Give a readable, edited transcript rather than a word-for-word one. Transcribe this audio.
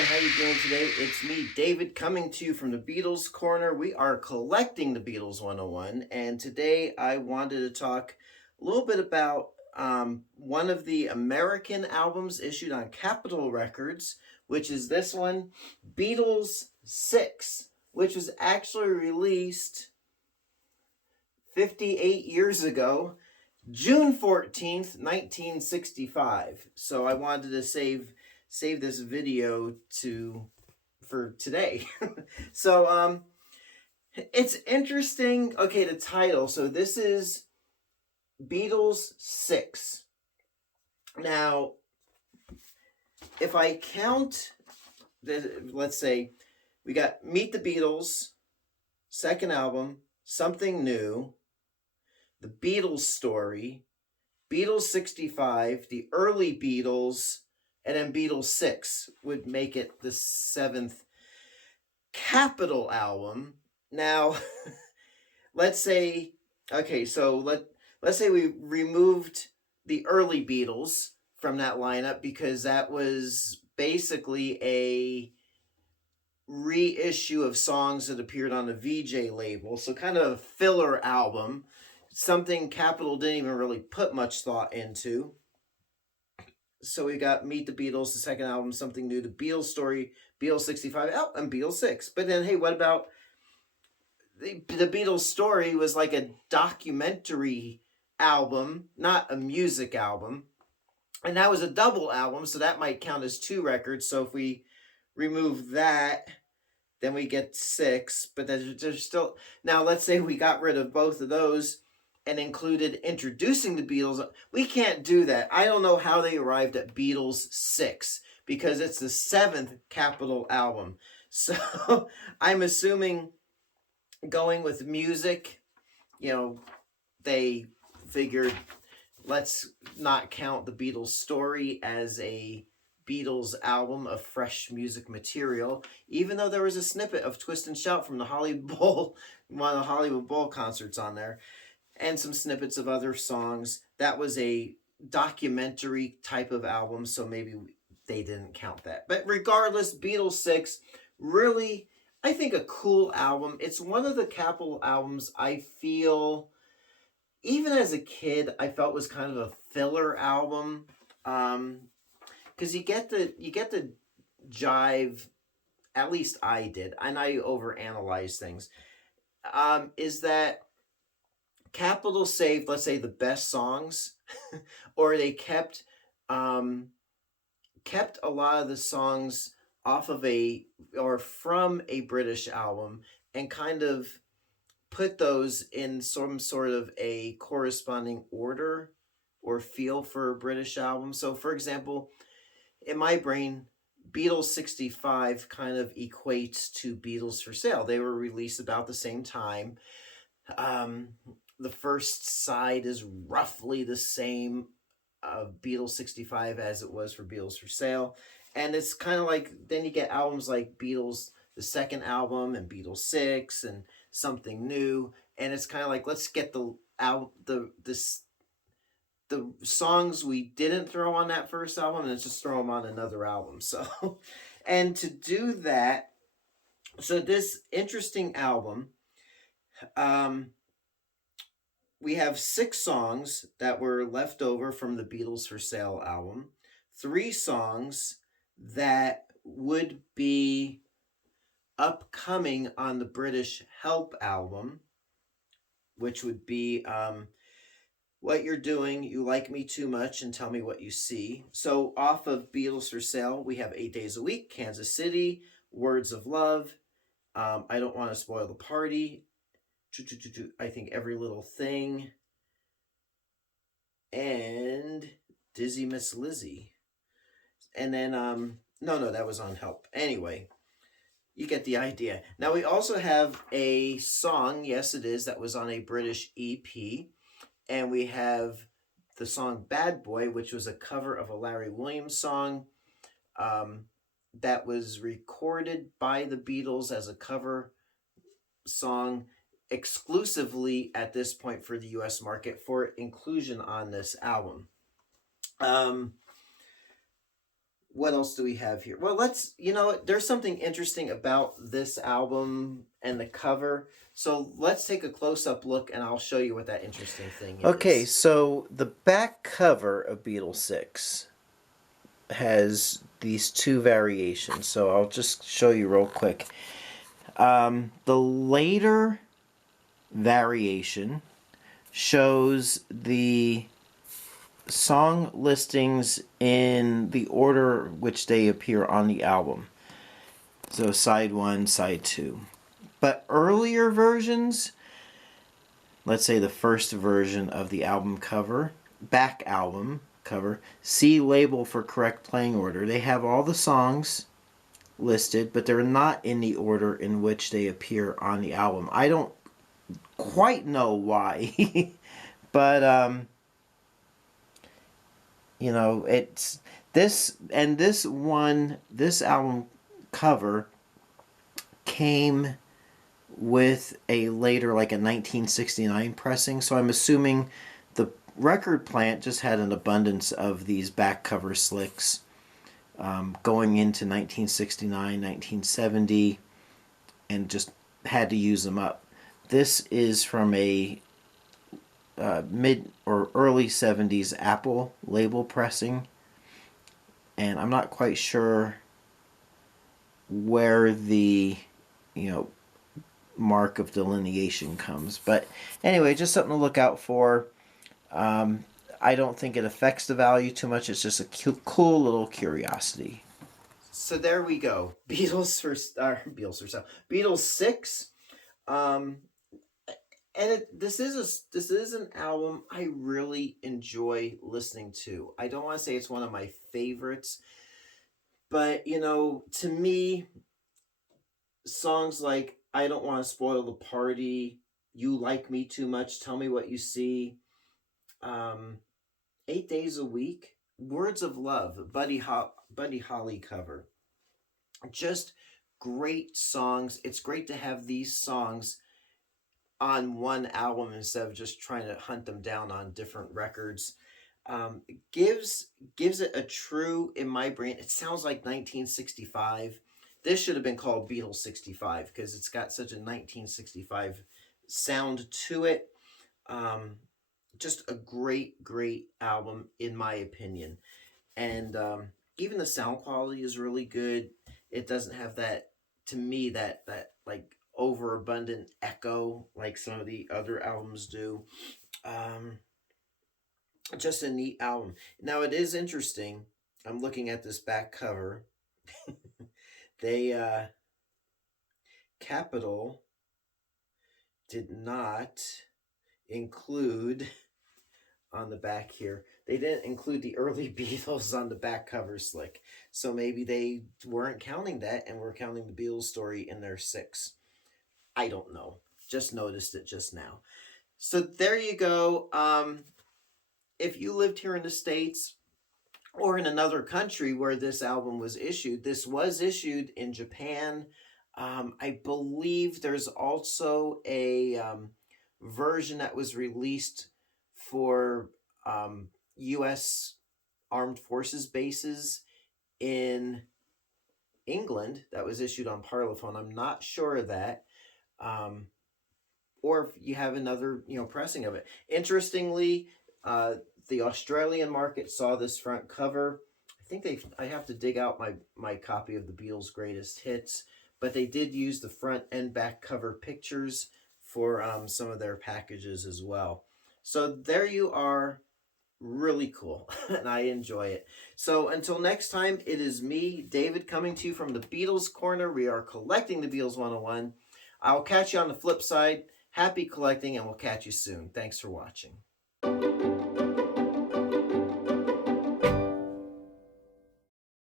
everyone, how you doing today? It's me, David, coming to you from the Beatles Corner. We are collecting the Beatles 101, and today I wanted to talk a little bit about one of the American albums issued on Capitol Records, which is this one, Beatles VI, which was actually released 58 years ago, June 14th, 1965. So I wanted to save this video for today. So it's interesting. Okay, the title. So this is Beatles VI. Now, if I count let's say we got Meet the Beatles, second album, Something New, The Beatles Story, Beatles 65, the early Beatles, and then Beatles VI would make it the seventh Capitol album. Now, let's say, okay, so let's say we removed the early Beatles from that lineup because that was basically a reissue of songs that appeared on the VJ label, so kind of a filler album, something Capitol didn't even really put much thought into. So we got Meet the Beatles, the second album, Something New, The Beatles Story, Beatles 65, and Beatles 6. But then, hey, what about the Beatles Story was like a documentary album, not a music album. And that was a double album, so that might count as two records. So if we remove that, then we get 6. But there's still... Now, let's say we got rid of both of those and included Introducing the Beatles. We can't do that. I don't know how they arrived at Beatles 6 because it's the 7th Capitol album. So I'm assuming going with music, they figured let's not count the Beatles Story as a Beatles album of fresh music material, even though there was a snippet of Twist and Shout from the Hollywood Bowl, one of the Hollywood Bowl concerts on there, and some snippets of other songs. That was a documentary type of album, so maybe they didn't count that. But regardless, Beatles 6, really, I think a cool album. It's one of the Capitol albums I feel, even as a kid, I felt was kind of a filler album. Because you get the jive, at least I did, and I overanalyze things, is that Capitol saved, let's say, the best songs, or they kept a lot of the songs off of from a British album and kind of put those in some sort of a corresponding order or feel for a British album. So, for example, in my brain, Beatles 65 kind of equates to Beatles for Sale. They were released about the same time. The first side is roughly the same of Beatles 65 as it was for Beatles for Sale. And it's kind of like, then you get albums like Beatles, the second album, and Beatles 6, and Something New. And it's kind of like, let's get the songs we didn't throw on that first album, and let's just throw them on another album. So, and to do that, so this interesting album, we have 6 songs that were left over from the Beatles for Sale album, 3 songs that would be upcoming on the British Help album, which would be What You're Doing, You Like Me Too Much, and Tell Me What You See. So off of Beatles for Sale, we have 8 Days a Week, Kansas City, Words of Love, I Don't Want to Spoil the Party, I Think Every Little Thing, and Dizzy Miss Lizzie. And then, no, that was on Help. Anyway, you get the idea. Now, we also have a song, yes it is, that was on a British EP. And we have the song Bad Boy, which was a cover of a Larry Williams song that was recorded by the Beatles as a cover song exclusively at this point for the US market for inclusion on this album. what else do we have here? Well, let's, there's something interesting about this album and the cover. So let's take a close up look and I'll show you what that interesting thing is. Okay, so the back cover of Beatles 6 has these two variations. So I'll just show you real quick. The later variation shows the song listings in the order which they appear on the album. So side 1, side 2. But earlier versions, let's say the first version of the album cover, back album cover, see label for correct playing order. They have all the songs listed, but they're not in the order in which they appear on the album. I don't quite know why, but it's this album cover came with a later, like a 1969 pressing, so I'm assuming the record plant just had an abundance of these back cover slicks going into 1969, 1970, and just had to use them up. This is from a mid or early 70s Apple label pressing, and I'm not quite sure where the mark of delineation comes, but anyway, just something to look out for. I don't think it affects the value too much. It's just a cool little curiosity. So there we go. Beatles Beatles 6. And this is an album I really enjoy listening to. I don't want to say it's one of my favorites, but to me, songs like "I Don't Want to Spoil the Party," "You Like Me Too Much," "Tell Me What You See," 8 Days a Week, "Words of Love," Buddy Holly cover, just great songs. It's great to have these songs on one album instead of just trying to hunt them down on different records. Gives it a true, in my brain, it sounds like 1965. This should have been called Beatles 65 because it's got such a 1965 sound to it. Just a great album in my opinion. And even the sound quality is really good. It doesn't have that, to me, that like overabundant echo like some of the other albums do. Just a neat album. Now it is interesting. I'm looking at this back cover. They Capitol did not include on the back here. They didn't include the early Beatles on the back cover slick. So maybe they weren't counting that and were counting the Beatles story in their 6. I don't know. Just noticed it just now. So there you go. If you lived here in the States or in another country where this album was issued, this was issued in Japan. I believe there's also a version that was released for U.S. Armed Forces bases in England that was issued on Parlophone. I'm not sure of that. Or if you have another, pressing of it. Interestingly, the Australian market saw this front cover. I have to dig out my copy of the Beatles' Greatest Hits, but they did use the front and back cover pictures for some of their packages as well. So there you are. Really cool, and I enjoy it. So until next time, it is me, David, coming to you from the Beatles Corner. We are collecting the Beatles 101. I'll catch you on the flip side. Happy collecting, and we'll catch you soon. Thanks for watching.